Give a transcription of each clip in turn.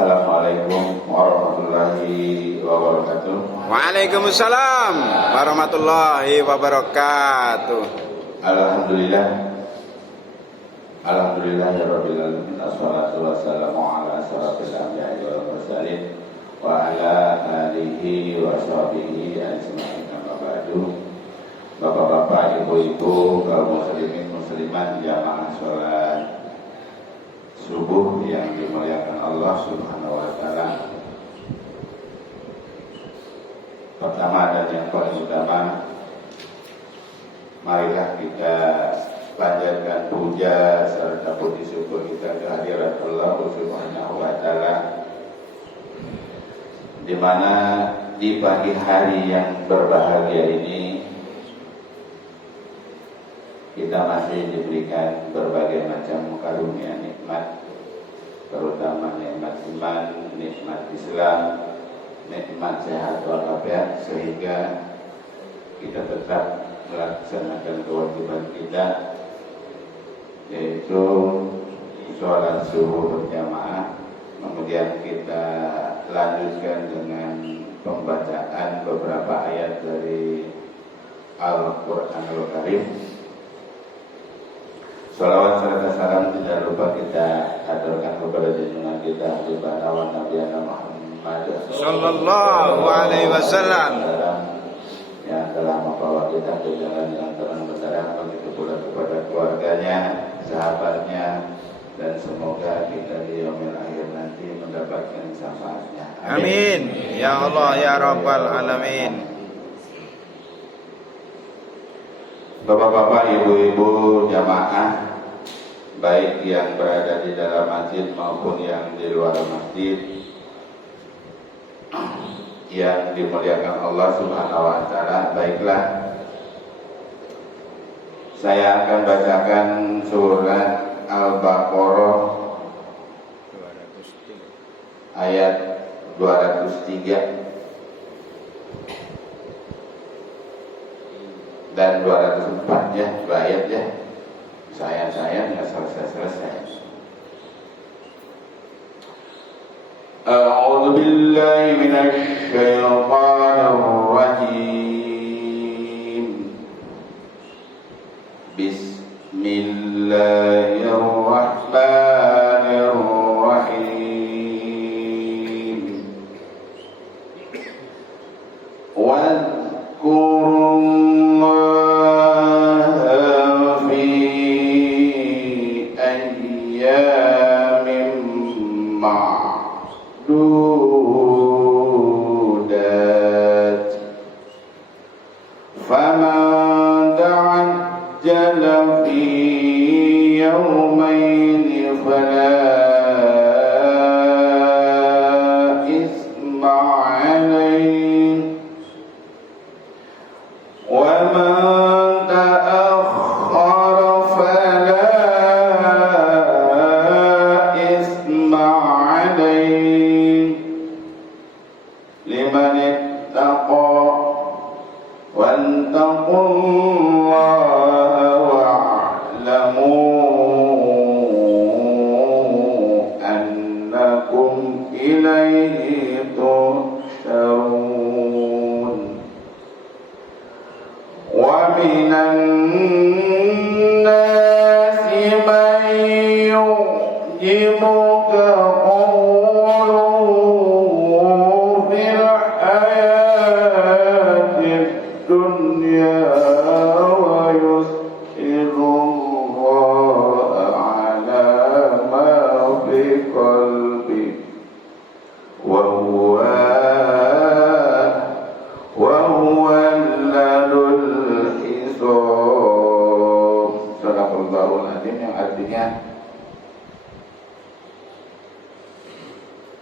Assalamualaikum warahmatullahi wabarakatuh. Waalaikumsalam warahmatullahi wabarakatuh. Alhamdulillah ya rabbil alamin. Assalatu wassalamu ala asyrafil anbiya'i wal mursalin wa ala alihi wa sahbihi ajma'in. Amma ba'du. Bapak-bapak, ibu-ibu, kaum muslimin muslimat, jamaah salat subuh yang dimuliakan Allah Subhanahu wa taala. Pertama dan yang paling utama, marilah kita panjatkan puja serta puji syukur kita kehadirat Allah Subhanahu wa taala, di mana di pagi hari yang berbahagia ini kita masih diberikan berbagai macam karunia nikmat, terutama nikmat iman, nikmat Islam, nikmat sehat walafiat, sehingga kita tetap melaksanakan kewajiban kita, yaitu sholat subuh berjamaah. Kemudian kita lanjutkan dengan pembacaan beberapa ayat dari Al-Quranul Karim. Salawat serta salam tidak lupa kita aturkan kepada junjungan kita Habibana wa Nabiyana Muhammad Sallallahu alaihi wasallam yang telah membawa kita ke jalan yang terang benderang, begitu pula kepada keluarganya, sahabatnya, dan semoga kita di yaumil akhir nanti mendapatkan syafaatnya. Amin ya Allah ya Rabbal alamin. Bapak-bapak, ibu-ibu, jamaah, baik yang berada di dalam masjid maupun yang di luar masjid, yang dimuliakan Allah Subhanahu wa taala, baiklah, saya akan bacakan surat Al-Baqarah ayat 203 dan 204 ya, dua ayat ya. Saya nggak selesai. A'udzu billahi minasy syaithanir rajim. Bismillahirrahmanirrahim.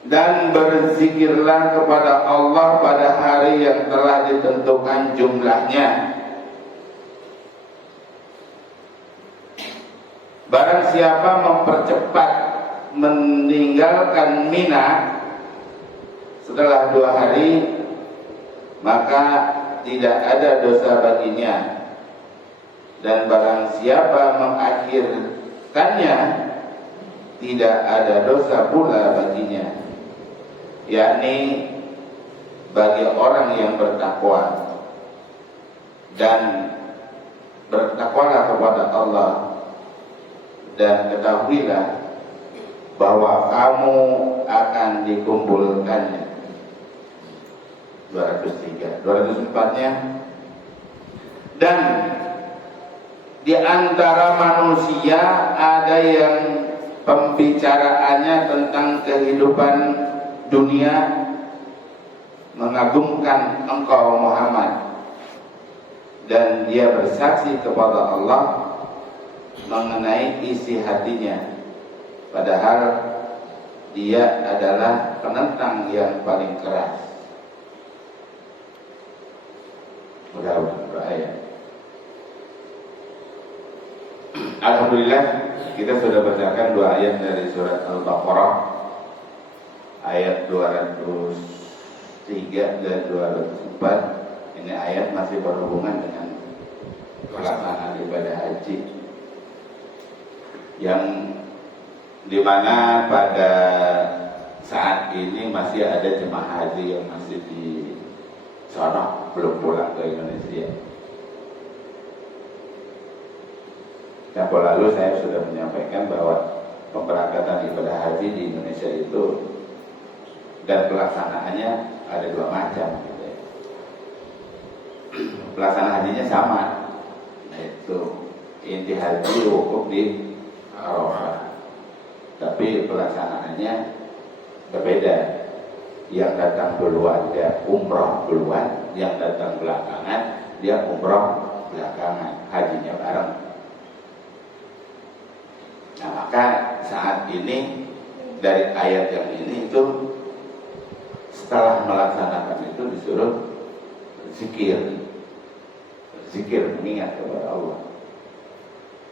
Dan berzikirlah kepada Allah pada hari yang telah ditentukan jumlahnya. Barang siapa mempercepat meninggalkan Mina setelah 2 hari, maka tidak ada dosa baginya. Dan barang siapa mengakhirkannya, tidak ada dosa pula baginya. yakni bagi orang yang bertakwa dan bertakwalah kepada Allah, dan ketahuilah bahwa kamu akan dikumpulkannya. 203, 204-nya. Dan di antara manusia ada yang pembicaraannya tentang kehidupan dunia mengagungkan engkau Muhammad, dan dia bersaksi kepada Allah mengenai isi hatinya, padahal dia adalah penentang yang paling keras. Mudah-mudahan berayat. Alhamdulillah, kita sudah bacakan 2 ayat dari surat Al-Baqarah, ayat 203 dan 204. Ini ayat masih berhubungan dengan pelaksanaan ibadah haji, yang dimana pada saat ini masih ada jemaah haji yang masih di sana, belum pulang ke Indonesia. Tempo lalu saya sudah menyampaikan bahwa pemberangkatan ibadah haji di Indonesia itu dan pelaksanaannya ada 2 macam gitu ya. Pelaksanaan hajinya sama, yaitu inti haji wukuf di Arafah, tapi pelaksanaannya berbeda. Yang datang duluan dia umroh duluan, yang datang belakangan dia umroh belakangan, hajinya bareng. Nah, maka saat ini dari ayat yang ini itu setelah melaksanakan itu disuruh zikir mengingat kepada Allah,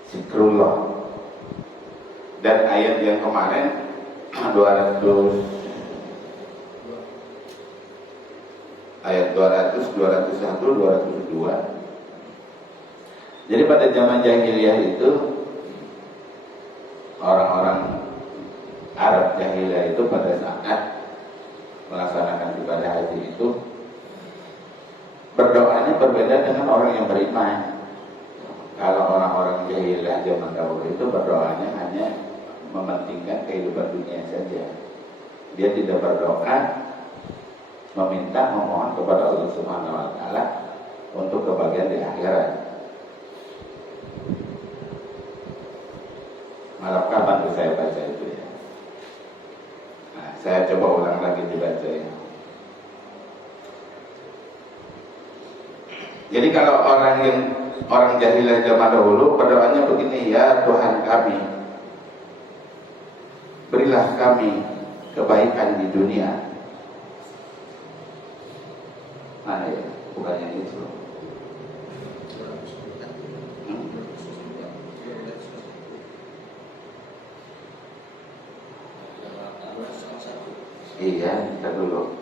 zikrullah. Dan ayat yang kemarin 200, 201, 202. Jadi pada zaman jahiliyah itu orang-orang Arab jahiliyah itu pada saat melaksanakan ibadah haji itu berdoanya berbeda dengan orang yang beriman. Kalau orang-orang jahiliyah zaman dahulu itu berdoanya hanya mementingkan kehidupan dunia saja. Dia tidak berdoa meminta, memohon kepada Allah Subhanahu wa taala untuk kebahagiaan di akhirat. Malam kapan tuh saya baca itu ya? Nah, saya coba ulang lagi dibaca ya. Jadi kalau orang jahiliyah zaman dahulu berdoanya begini, ya Tuhan kami, berilah kami kebaikan di dunia. Nah ya, bukannya itu. Iya, kita dulu.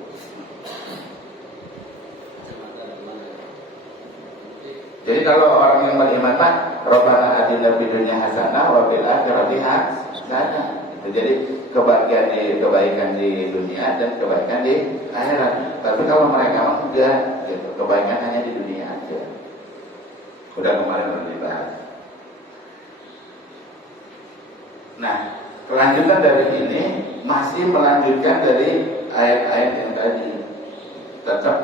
Jadi kalau orang yang beriman mah Rabbana atina fid dunya hasanah wa fil akhirati hasanah. Jadi kebaikan di dunia dan kebaikan di akhirat. Tapi kalau mereka enggak, gitu, kebaikan hanya di dunia aja. Udah kemarin udah dibahas. Nah, kelanjutan dari ini masih melanjutkan dari ayat-ayat yang tadi. Tetap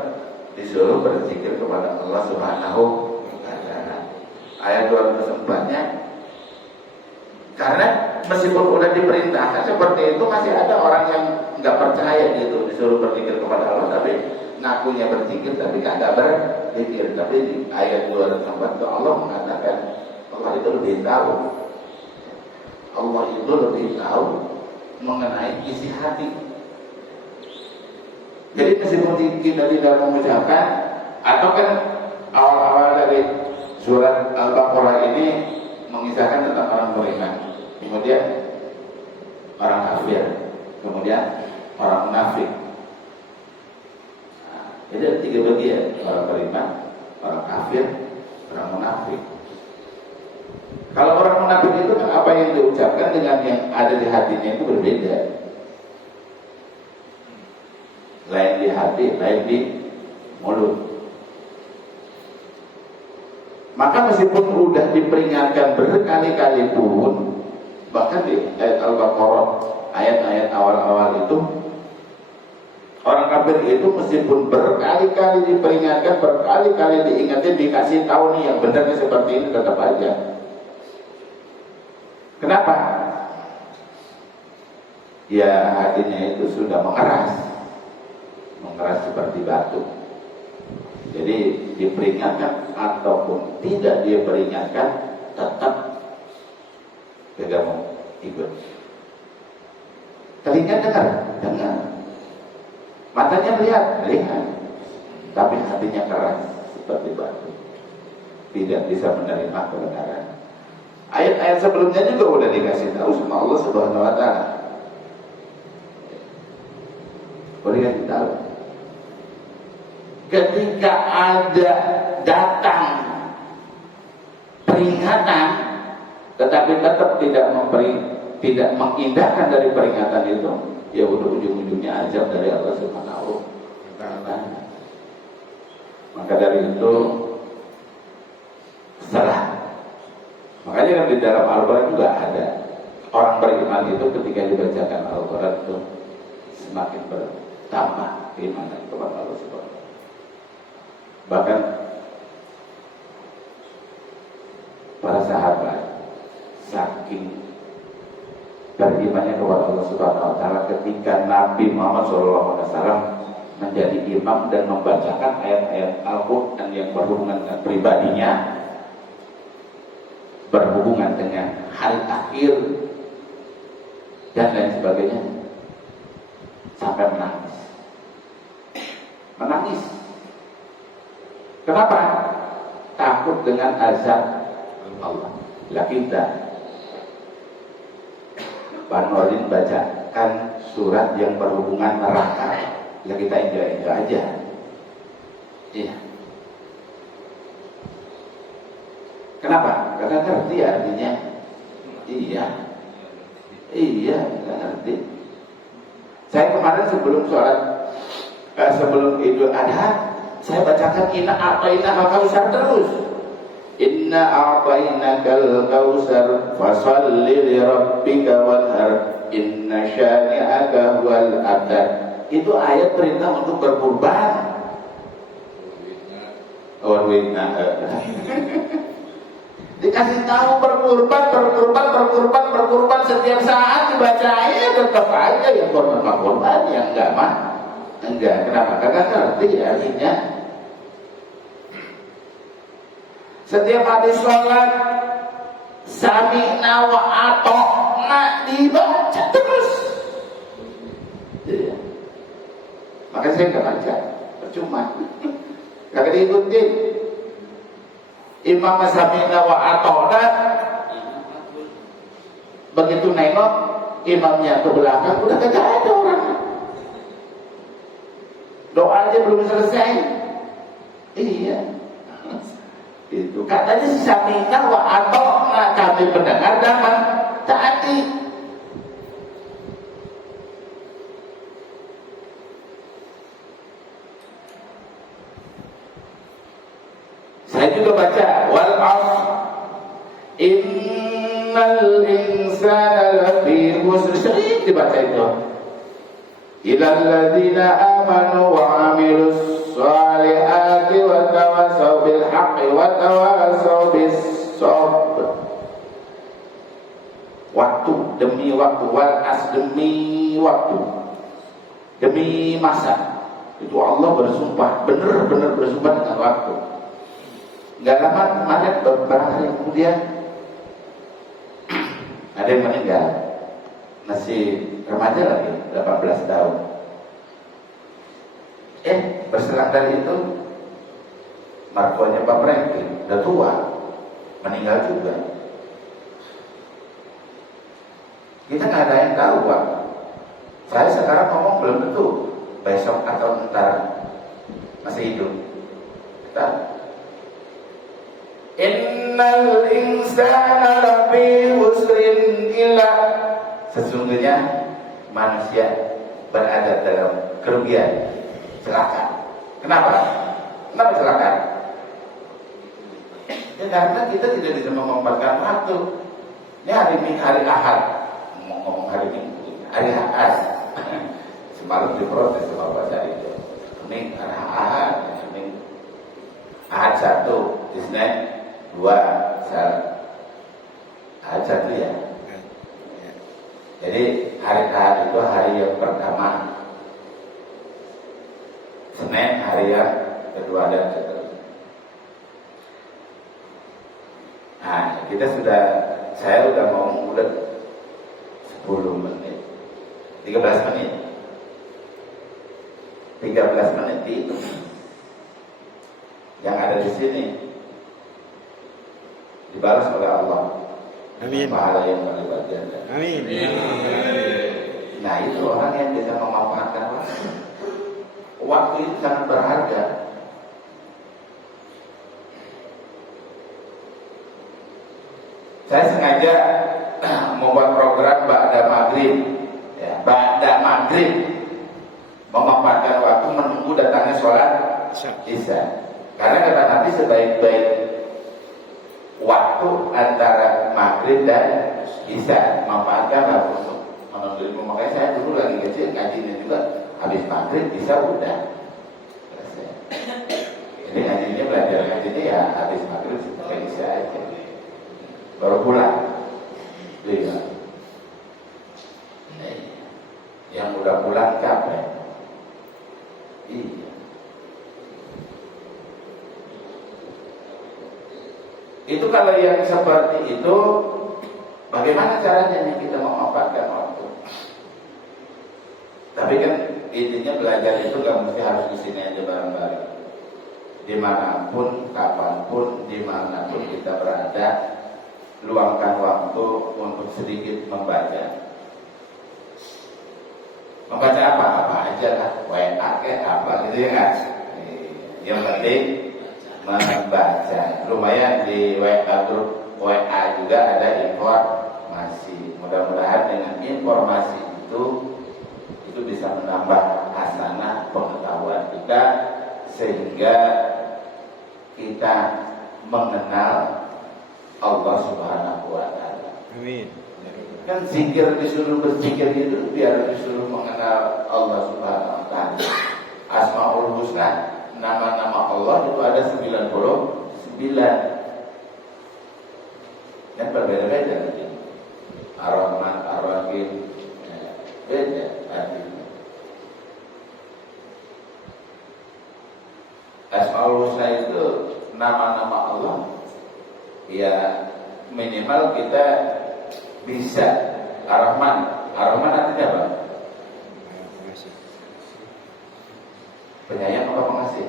disuruh berzikir kepada Allah Subhanahu wa taala. Ayat 204-nya, karena meskipun udah diperintahkan seperti itu, masih ada orang yang nggak percaya gitu, disuruh berzikir kepada Allah tapi ngakunya berzikir tapi kagak berzikir. Tapi di ayat 204 itu Allah mengatakan Allah itu lebih tahu. Allah itu lebih tahu mengenai isi hati. Jadi meskipun kita tidak mengucapkan, atau kan awal-awal dari surat Al-Baqarah ini mengisahkan tentang orang beriman, kemudian orang kafir, kemudian orang munafik. Nah, jadi ada 3 bagian: orang beriman, orang kafir, orang munafik. Kalau orang munafik itu kan apa yang diucapkan dengan yang ada di hatinya itu berbeda. lain di hati, lain di mulut. Maka meskipun sudah diperingatkan berkali-kali pun, bahkan di ayat Al-Baqarah, ayat-ayat awal-awal itu, orang kafir itu meskipun berkali-kali diperingatkan, berkali-kali diingatin, dikasih tahu nih yang benarnya seperti ini, tetap aja. Kenapa? Ya hatinya itu sudah mengeras seperti batu. Jadi diperingatkan ataupun tidak dia peringatkan, tetap tidak mau ikut. Telinga dengar, matanya lihat, tapi hatinya keras seperti batu, tidak bisa menerima kebenaran. Ayat-ayat sebelumnya juga sudah dikasih tahu sama Allah Subhanahu wa Ta'ala. Boleh kasih tahu. Ketika ada datang peringatan, tetapi tetap tidak mengindahkan dari peringatan itu, ya udah ujung-ujungnya azab dari Allah Subhanahu wa Ta'ala. Maka dari itu salah. Makanya kan di dalam Al-Quran juga ada orang beriman itu ketika dibacakan Al-Quran itu semakin bertambah keimanan kepada Allah Subhanahu wa Ta'ala. Bahkan para sahabat saking berimannya kepada Allah Subhanahu wa Ta'ala, ketika Nabi Muhammad SAW menjadi imam dan membacakan ayat-ayat Al-Quran yang berhubungan dengan pribadinya, berhubungan dengan hari akhir dan lain sebagainya, sampai menangis. Kenapa? Takut dengan azab Allah. Lah kita Pak Nordin bacakan surat yang berhubungan neraka, lah kita enjoy aja. Iya. Kenapa? Karena ngerti artinya. Iya, nggak ngerti. Saya kemarin sebelum Idul Adha, saya bacakan Inna a'tainakal kautsar terus. Inna a'tainakal kautsar fasholli li rabbika wanhar inna syani'aka huwal abtar. Itu ayat perintah untuk berkurban. Dikasih tahu berkurban setiap saat dibacain, tetap aja yang korban yang enggak mah. Enggak, kenapa? Kagak ngerti artinya. Setiap habis sholat sami'na wa ata'na dibaca terus. Iya. Makanya saya enggak baca, percuma. Kagak diikutin. Imam sami'na wa ata'na, begitu nengok imamnya ke belakang udah kagak ada orang. Doa aja belum selesai. Iya. Itu katanya sami'na wa ata'na, kami mendengar dan taati. Saya juga baca wal 'ashr innal insana lafi khusr, sering dibaca itu. Ilal ladzina amanu wa 'amilus shalihati wa tawassaw bil haqqi wa tawassaw bis sabr. Waktu demi waktu, wal as demi waktu, demi masa. Itu Allah bersumpah, benar-benar bersumpah dengan waktu. Gak lama kemarin, beberapa hari kemudian ada yang meninggal, masih remaja lagi, 18 tahun. Berselang dari itu mertuanya Pak Franklin udah tua, meninggal juga. Kita nggak ada yang tahu, Pak. Saya sekarang ngomong belum tentu besok atau ntar masih hidup. Kita innal insana lafi khusrin illa, sesungguhnya manusia berada dalam kerugian celaka. Kenapa? Kenapa celaka? Ya karena kita tidak bisa memanfaatkan waktu. Ini hari Ahad, ngomong hari Minggu, hari Ahad. Semalam diprotes sama Pak Syarif. Ini hari Ahad, ini Ahad 1, Isnin 2, Ahad 1 ya. Jadi hari Ahad itu hari yang pertama, Senin hari yang kedua dan seterusnya. Nah, saya udah mau udah 10 menit, 13 menit, 13 menit itu yang ada di sini dibalas oleh Allah. Amin. Pahala yang berlipat ganda. Amin. Nah, itu orang yang bisa memanfaatkan waktu. Waktu itu sangat berharga. Saya sengaja membuat program Ba'da Maghrib, ya, Ba'da Maghrib, memanfaatkan waktu menunggu datangnya sholat Isya. Karena kata Nabi sebaik-baik waktu antara Maghrib dan Isya, manfaatkan untuk menunggu ilmu. Makanya saya dulu lagi kecil ngajinya juga habis Maghrib Isya udah selesai. Jadi ngajinya belajar ngajinya ya habis Maghrib sampai Isya aja. Baru pulang. Iya. Yang udah pulang capek. Iya. Itu kalau yang seperti itu, bagaimana caranya kita memanfaatkan waktu? Tapi kan intinya belajar itu gak mesti harus di sini aja bareng-bareng. Dimanapun, kapanpun, dimanapun kita berada, luangkan waktu untuk sedikit membaca. Membaca apa aja lah, WA kayak apa gitu ya kan. Yang penting membaca. Lumayan di grup WA juga ada informasi. Mudah-mudahan dengan informasi itu bisa menambah hasanah pengetahuan kita sehingga kita mengenal Allah Subhanahu wa Ta'ala. Amin. Kan zikir disuruh berzikir itu biar disuruh mengenal Allah Subhanahu wa Ta'ala. Asmaul Husna, nama-nama Allah itu ada 99. Dan berbeda-beda lagi. Ar-Rahman, Ar-Rahim, beda artinya. Asmaul Husna itu nama-nama Allah. Ya minimal kita bisa. Ar-Rahman artinya apa? Penyayang apa pengasih?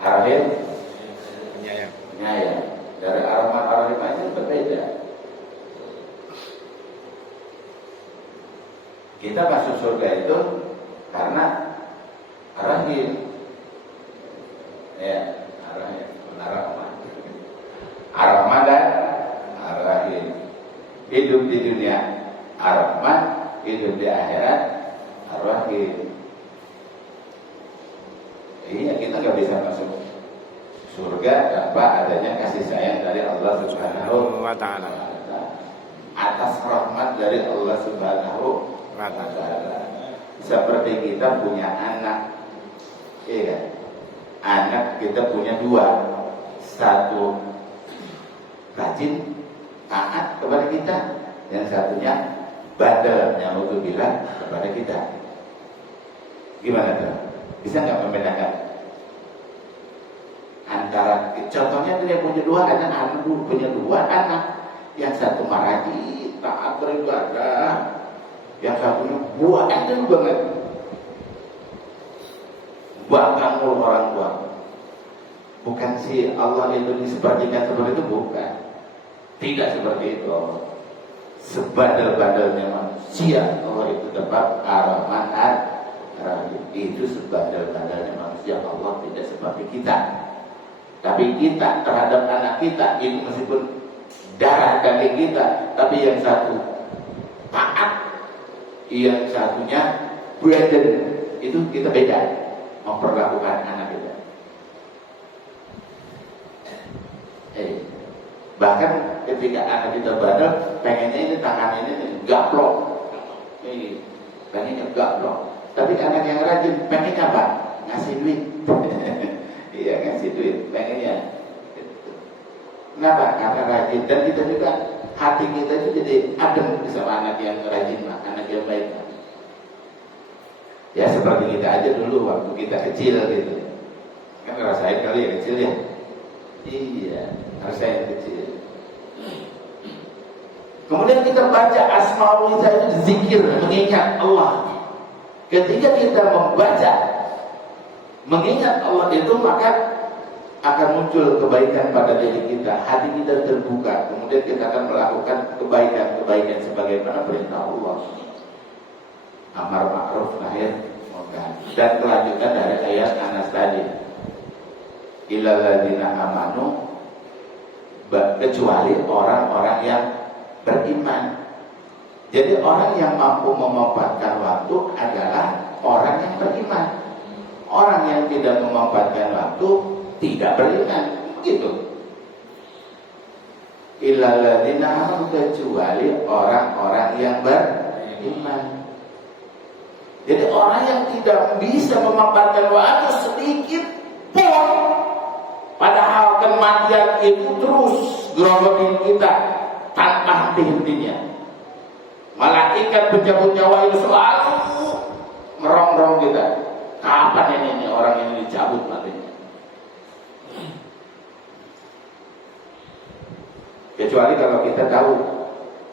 Ar-Rahim penyayang. Dari Ar-Rahman Ar-Rahim aja berbeda. Kita masuk surga itu karena Ar-Rahim. Ya, Ar-Rahim, Ar-Rahman. Ar-Rahman dan Ar-Rahim. Hidup di dunia Ar-Rahman, hidup di akhirat Ar-Rahim. Iya, kita nggak bisa masuk surga tanpa adanya kasih sayang dari Allah Subhanahu wa Ta'ala, atas rahmat dari Allah Subhanahu wa Ta'ala. Seperti kita punya anak, iya, anak kita punya 2, 1 rajin taat kepada kita, yang satunya bandel yang untuk bilang kepada kita. Gimana tuh? Bisa nggak membedakan antara, contohnya dia punya 2 anak, punya 2 anak, yang satu maraji taat beribadah, yang satunya bandel banget, bangga mulu orang tua. Bukan si Allah itu disepertikan seperti itu, bukan. Tidak seperti itu. Sebandel-bandelnya manusia, Allah itu tetap Ar-Rahman Ar-Rahim. Itu sebandel-bandelnya manusia, Allah tidak seperti kita. Tapi kita terhadap anak kita itu meskipun darah daging kita, tapi yang satu taat, yang satunya badan, itu kita beda. memperlakukan anak kita. Bahkan ketika anak kita bandel, pengennya ini tangan ini gaplok, pengennya gaplok. Tapi anak yang rajin pengennya apa? Ngasih duit. Iya, ngasih duit, pengennya. Kenapa? Karena rajin. Dan kita juga, hati kita itu jadi adem sama anak yang rajin, anak yang baik. Ya seperti kita aja dulu waktu kita kecil gitu. Kan ngerasain kali ya kecil ya. Iya, ngerasain kecil. Kemudian kita baca Asmaul Husna itu zikir, mengingat Allah. Ketika kita membaca, mengingat Allah itu, maka akan muncul kebaikan pada diri kita. Hati kita terbuka. Kemudian kita akan melakukan kebaikan-kebaikan sebagaimana perintah Allah. Amar ma'ruf nahi munkar. Dan kelanjutan dari ayat Anas tadi. Illal ladzina amanu, kecuali orang-orang yang beriman. Jadi orang yang mampu memanfaatkan waktu adalah orang yang beriman. Orang yang tidak memanfaatkan waktu tidak beriman. Begitu. Illal ladzina amanu, kecuali orang-orang yang beriman. Jadi orang yang tidak bisa memanfaatkan waktu sedikit pun, padahal kematian itu terus gerogotin kita tanpa henti-hentinya. Malaikat pencabut nyawa itu selalu merongrong kita. Kapan ini orang ini dicabut matinya? Kecuali kalau kita tahu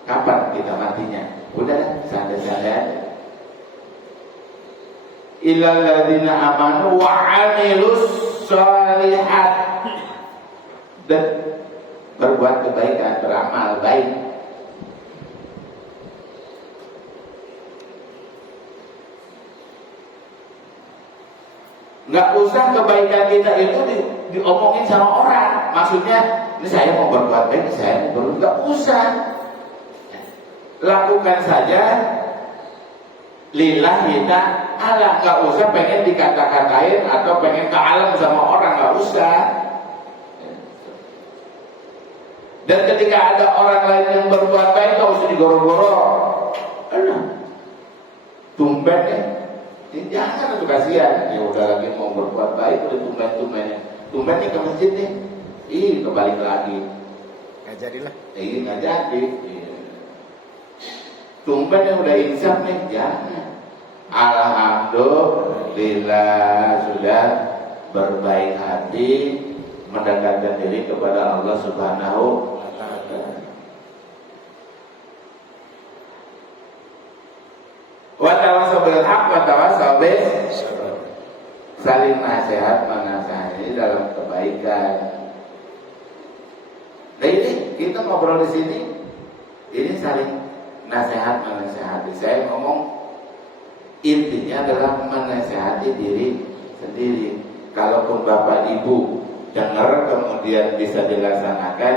kapan kita matinya. Udah, santai-santai aja. Illal ladzina amanu wa 'amilus shalihat, dan berbuat kebaikan, beramal baik. Nggak usah kebaikan kita itu diomongin sama orang. Maksudnya, ini saya mau berbuat baik, saya mau berbuat, nggak usah. Lakukan saja lillahi ta'ala. Nggak usah pengen dikata-katain atau pengen kealam sama orang, nggak usah. Dan ketika ada orang lain yang berbuat baik, nggak usah digoro-goro. Tumben ya. Jangan itu kasihan. Ya udah lagi mau berbuat baik, udah tumben-tumbennya. Tumbennya ke masjid nih. Kebalik lagi. Nggak jadilah. Nggak jadi. Tumben yang udah insaf nih, jangan. Alhamdulillah sudah berbaik hati, mendekatkan diri kepada Allah Subhanahu wa ta'ala. Wa tawassaw bil haqq wa tawassaw bis sabr. Saling nasihat menasihati dalam kebaikan. Nah ini kita ngobrol di sini, ini saling nasihat menasihati. Saya ngomong intinya adalah menasihati diri sendiri. Kalaupun Bapak Ibu dengar kemudian bisa dilaksanakan,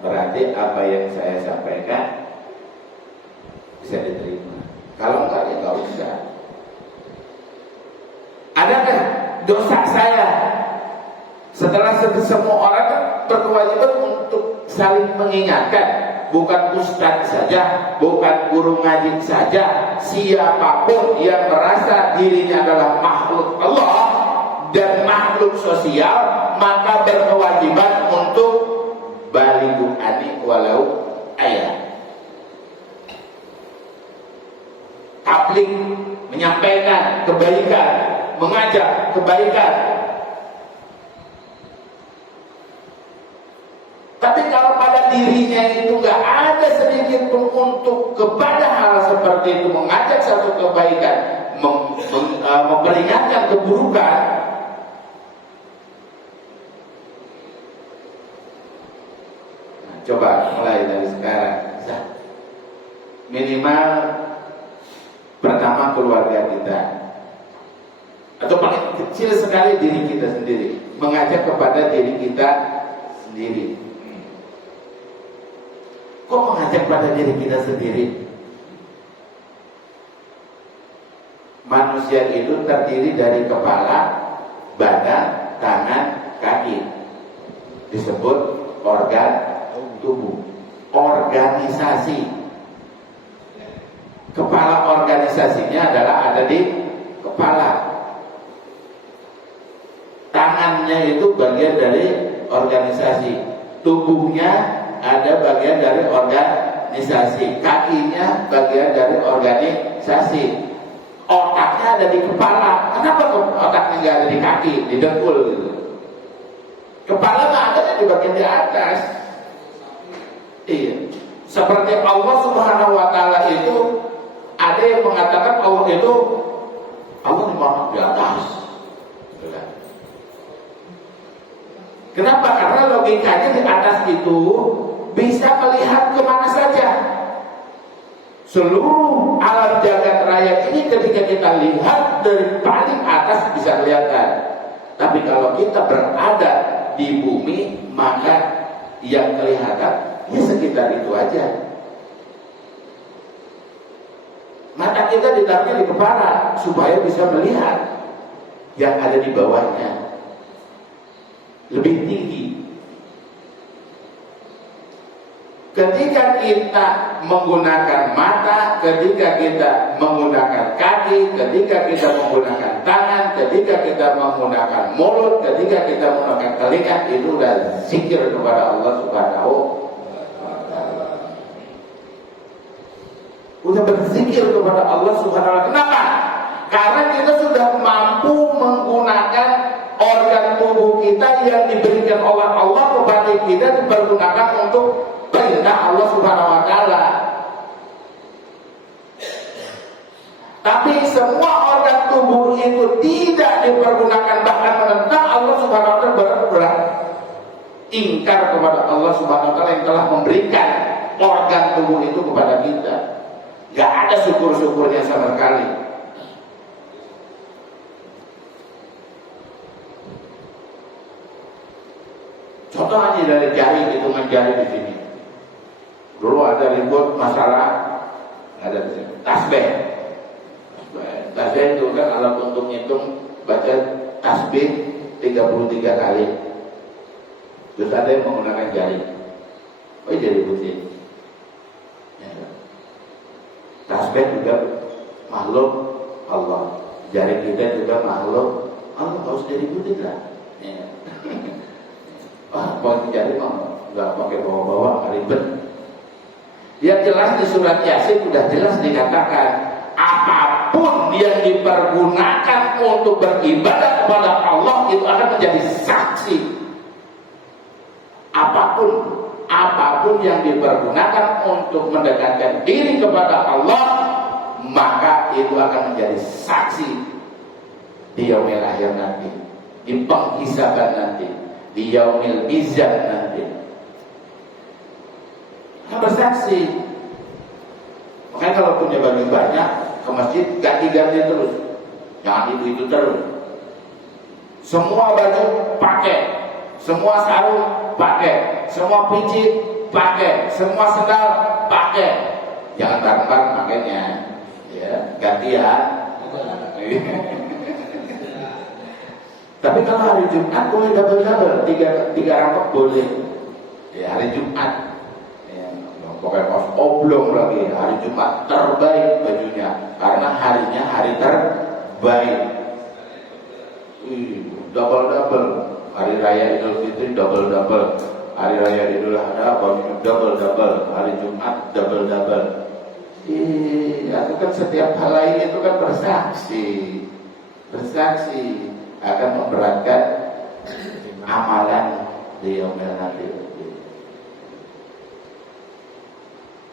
berarti apa yang saya sampaikan bisa diterima. Kalau enggak, ya enggak usah. Adakah dosa saya? Setelah semua orang berkewajiban untuk saling mengingatkan. Bukan ustadz saja, bukan guru ngaji saja, siapapun yang merasa dirinya adalah makhluk Allah dan makhluk sosial, maka berkewajiban untuk balighu ani walau ayat. Tabligh, menyampaikan kebaikan, mengajak kebaikan. Tapi kalau pada dirinya itu nggak ada sedikit pun untuk kepada hal seperti itu, mengajak satu kebaikan, memperingatkan keburukan, nah, coba mulai dari sekarang, minimal pertama keluarga kita, atau paling kecil sekali diri kita sendiri, mengajak kepada diri kita sendiri. Kok mengajak pada diri kita sendiri? Manusia itu terdiri dari kepala, badan, tangan, kaki. Disebut organ tubuh. Organisasi. Kepala organisasinya adalah ada di kepala. Tangannya itu bagian dari organisasi. Tubuhnya ada bagian dari organisasi. Kakinya bagian dari organisasi. Otaknya ada di kepala. Kenapa otaknya nggak ada di kaki, di dengkul gitu? Kepala nggak ada di bagian di atas. Iya. Seperti Allah Subhanahu Wa Taala itu, ada yang mengatakan Allah di mana? Di atas. Kenapa? Karena logikanya di atas itu bisa melihat kemana saja. Seluruh alam jagat raya ini ketika kita lihat dari paling atas bisa kelihatan. Tapi kalau kita berada di bumi, maka yang kelihatan ya sekitar itu aja. Mata kita ditaruhnya di kepala supaya bisa melihat yang ada di bawahnya lebih tinggi. Ketika kita menggunakan mata, ketika kita menggunakan kaki, ketika kita menggunakan tangan, ketika kita menggunakan mulut, ketika kita menggunakan telinga, itu udah zikir kepada Allah Subhanahu wa Ta'ala. Udah berzikir kepada Allah Subhanahu wa Ta'ala. Kenapa? Karena kita sudah mampu menggunakan organ tubuh kita yang diberikan oleh Allah kepada kita, dipergunakan untuk perintah Allah Subhanahu wa Ta'ala. Tapi semua organ tubuh itu tidak dipergunakan, bahkan menentang Allah Subhanahu wa Ta'ala, berat ingkar kepada Allah Subhanahu wa Ta'ala yang telah memberikan organ tubuh itu kepada kita. Gak ada syukur-syukurnya sama sekali. Contoh aja dari jari, hitungan jari di sini. Dulu ada ribut masalah, ada tasbih. Tasbih itu kan alat untuk ngitung baca tasbih 33 kali. Terus ada yang menggunakan jari. Oh jadi putih. Ya. Tasbih juga makhluk Allah. Jari kita juga makhluk Allah. Harus jadi putih lah. Ya. Wah, pakai jari mah nggak pakai bawa-bawa, ribet. Yang jelas di surat Yasin sudah jelas dikatakan, apapun yang dipergunakan untuk beribadah kepada Allah itu akan menjadi saksi. Apapun yang dipergunakan untuk mendekatkan diri kepada Allah, maka itu akan menjadi saksi di yaumil akhir nanti, di penghisaban nanti, di yaumil mizan nanti. Bersaksi. Makanya kalau punya baju banyak ke masjid ganti-ganti terus, jangan itu terus. Semua baju pakai, semua sarung pakai, semua picit pakai, semua sendal pakai. Jangan bareng-bareng makanya, ya gantian. Tapi kalau hari Jumat boleh double-double, tiga rangkap boleh. Ya hari Jumat. Pakai kaos oblong lagi, hari Jumat terbaik bajunya karena harinya hari terbaik. Double hari raya Idul Fitri double, hari raya Idul Adha bajunya double, hari Jumat double. Itu kan setiap hal lain itu kan bersaksi akan memberatkan amalan di yaumil akhir.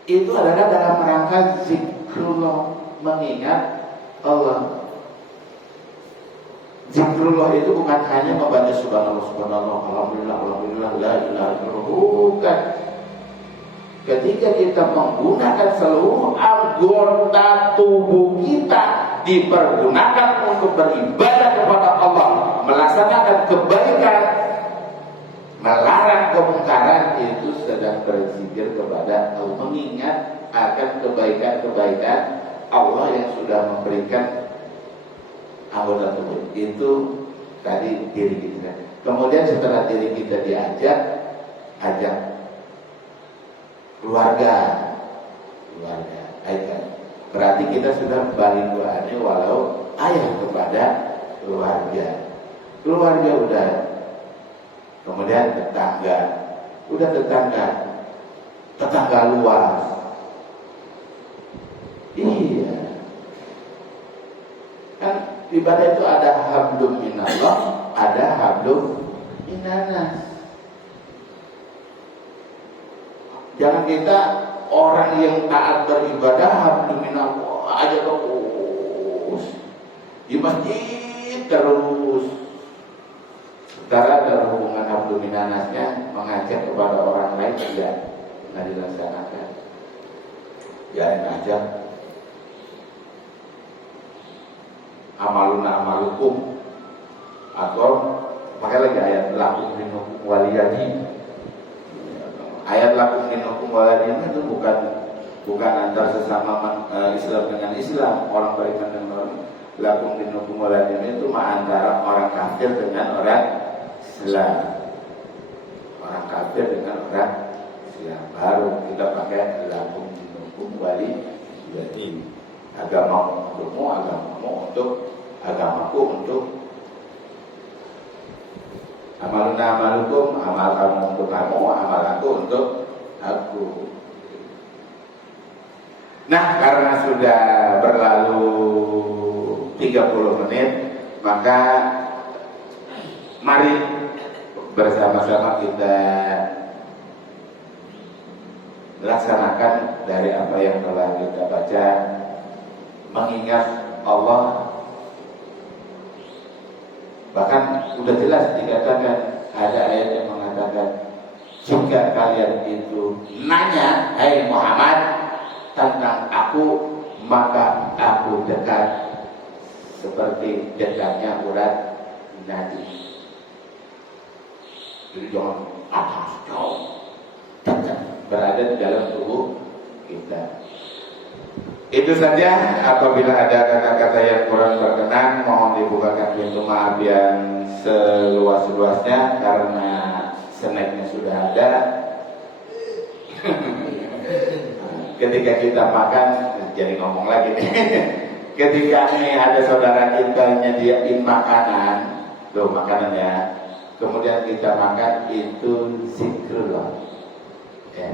Itu adalah dalam rangka zikrullah, mengingat Allah. Zikrullah itu bukan hanya membaca subhanallah, alhamdulillah, la ilaha illallah. Bukan. Ketika kita menggunakan seluruh anggota tubuh kita dipergunakan untuk beribadah kepada Allah, melaksanakan kebaikan, melarang kemungkaran, itu sedang berzikir kepada Allah, mengingat akan kebaikan-kebaikan Allah yang sudah memberikan anggota tubuh. Itu Tadi diri kita. Kemudian setelah diri kita diajak, ajak keluarga, ajak. Berarti kita sudah balik doanya walau ayah kepada keluarga. Keluarga udah, kemudian tetangga, udah tetangga luas. Iya. Kan ibadah itu ada hablum minallah, ada hablum minanas. Jangan kita orang yang taat beribadah hablum minallah aja terus di masjid terus. Sementara ada hubungan hablum minanasnya mengajak kepada orang lain tidak dilaksanakan. Jangan aja amaluna amalukum, atau pakai lagi ayat lakum dinukum waliyadi. Ayat lakum dinukum waliyadi itu bukan antar sesama Islam dengan Islam, orang beriman dengan orang. Lakum dinukum waliyadi itu antara orang kafir dengan orang Islam, orang kafir dengan orang Islam. Baru kita pakai lakum dinukum waliyadi. Agama untukmu, agamamu untuk agamaku, untuk amaluna amalukum, amal kamu untuk kamu, amal aku untuk aku. Nah, karena sudah berlalu 30 menit, maka mari bersama-sama kita laksanakan dari apa yang telah kita baca. Mengingat Allah, bahkan sudah jelas dikatakan, ada ayat yang mengatakan, jika kalian itu nanya, hai Muhammad, tentang aku, maka aku dekat seperti dekatnya urat nadi. Jadi jangan atas jauh, dekat, berada di dalam tubuh kita. Itu saja. Apabila ada kata-kata yang kurang berkenan, mohon dibukakan pintu maaf yang seluas-luasnya, karena snacknya sudah ada. Ketika kita makan, jadi ngomong lagi nih. Ketika nih ada saudara kita nyediain makanan, tuh makanannya, kemudian kita makan, itu zikrullah. Ya.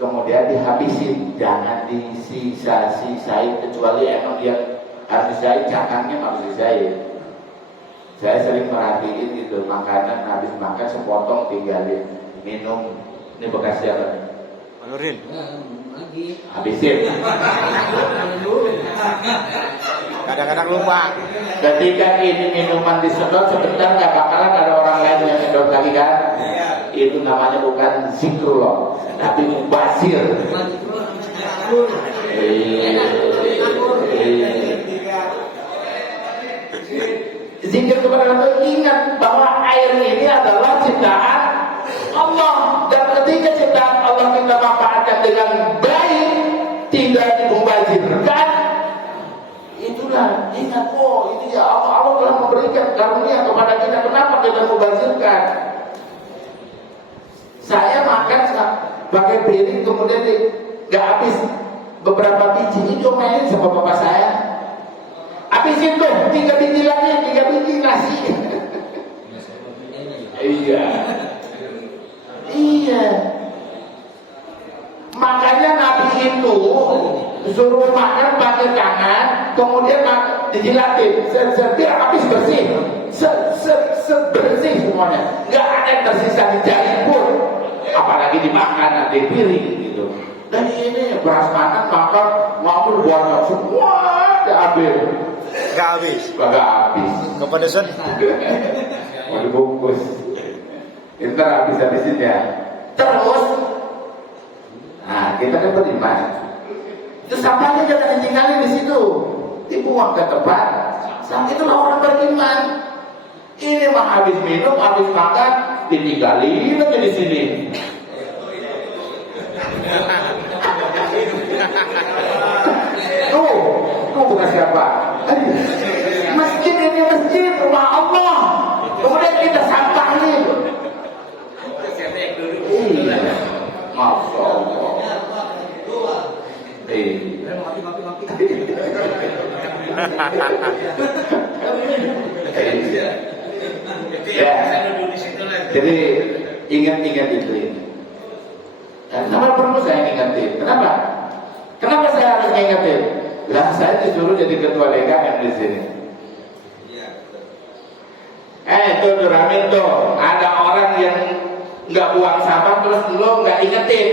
Kemudian dihabisin, jangan disisa-sisain, kecuali emang dia harus disain, cangkangnya harus disain. Saya sering merhatiin gitu, makanan habis makan sepotong tinggalin, minum. Ini bekas siapa? Manurin. Habisin. Kadang-kadang lupa. Ketika ini minuman disedot, sebentar nggak bakalan ada orang lain yang sedot lagi kan? Itu namanya bukan zikrullah, tapi mubazir. Zikir kepada Allah, ingat bahwa air ini adalah ciptaan Allah, dan ketika ciptaan Allah kita manfaatkan dengan baik, tidak dimubazirkan, itulah ingat, oh ini ya Allah telah memberikan karunia kepada kita, kenapa kita mubazirkan? Saya makan pakai piring, kemudian nggak habis beberapa biji, itu main sama bapak saya. Habisin tuh 3 biji lagi, 3 biji nasi. Iya. Makanya Nabi itu suruh makan pakai tangan, kemudian dijilatin, biar habis bersih, bersih semuanya, nggak ada yang tersisa di jari pun, apalagi dimakan di piring gitu. Dan ini beras makan maupun buat semua diambil, Nggak habis. nggak habis. Kepedesan. Mau dibungkus, ntar habis-habisin ya. Terus, nah kita kan beriman. Itu sampahnya jangan ditinggalin di situ, dibuang ke tempat. Itulah orang beriman. Ini mah habis minum, habis makan, ditinggalin aja di sini. Tuh bukan siapa. Masjid ini masjid, rumah Ya. Jadi ingat-ingat itu. Kenapa perlu saya ingetin? Kenapa? Kenapa saya harus ingetin? Lah saya disuruh jadi ketua DKM di sini. Itu Duramin tuh, ada orang yang nggak buang sampah terus lo nggak ingetin.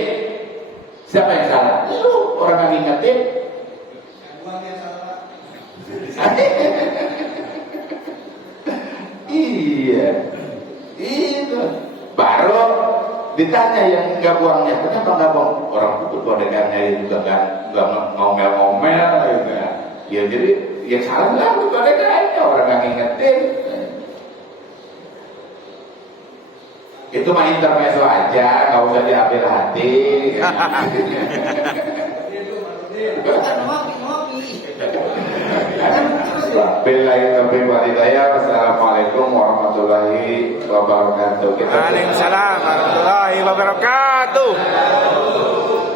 Siapa yang salah? Lu orang yang ingetin. Iya, itu baru ditanya yang nggak buangnya, kenapa nggak buang? Orang ketua DKM-nya juga nggak ngomel-ngomel, gitu ya. Ya jadi ya salah lah ketua DKM-nya, orang yang ingetin. Itu mah intermezzo aja, nggak usah diambil hati. Wassalamualaikum warahmatullahi wabarakatuh. Waalaikumsalam warahmatullahi wabarakatuh.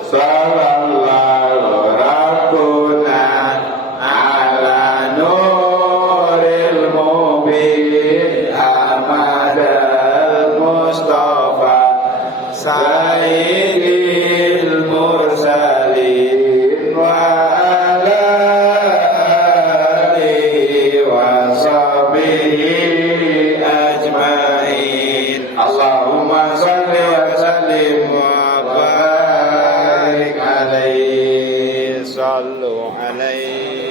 Sallallahu rabbuna ala nuril mubin Ahmadal Mustafa Sayyidil mursalin wa ala alihi wa sahbihi ajmain. Allahumma salli wa sallim wa barik alaihi. Sallu alaihi.